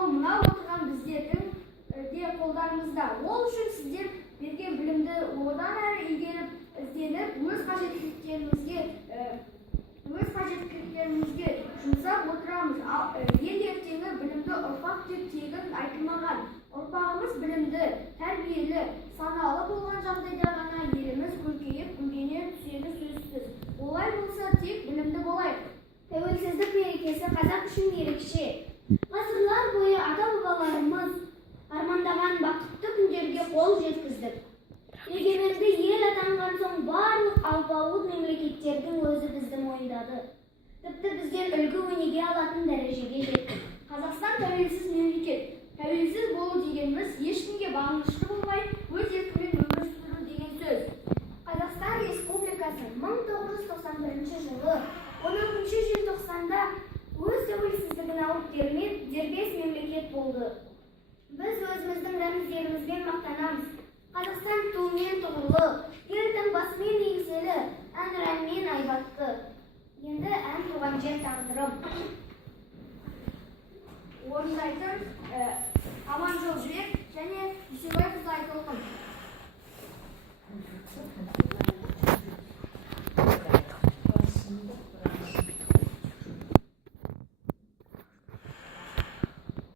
жолы мына отырған біздердің де қолдарыңызда. Ол үшін сіздер берген білімді одан әрі игеріп, ізденіп, өз қажеттіліктерімізге жұмсап отырамыз. Ел ертеңі білімді ұрпақ деп тегін айтылмаған. Ұрпағымыз білімді, тәрбиелі, саналы болған жағдайда ғана еліміз көркейіп, гүлдене түсері сөзсіз. Олай болса тек білімді болайық. Тәуелсіздік мерекесі қазақ үшін ерекше. Ғасырлар бойы ата-бабаларымыз армандаған бақытты күндерге қол жеткіздік. Егеменді ел атанған соң барлық алпауыт мемлекеттердің өзі бізді мойындады. Тіпті бізден үлгі өнеге алатын дәрежеге жеттік. Қазақстан тәуелсіз мемлекет. Тәуелсіз болу дегеніміз ешкімге бағынышты болмай, өз еркімен өмір сүру деген сөз. Қазақстан Республикасы 1991 жылы 10 желтоқсанда өз тәуелсіздігін алып дербес мемлекет болды. Біз өзіміздің рәміздерімізбен мақтанамыз. Қазақстан туымен тұғырлы, ел таңбасымен еңселі, әнұранмен айбатты. Енді ән туған жер тағдырым. Орындайтын Аманжол Жүрек және Дүйсенбай Айтолқын.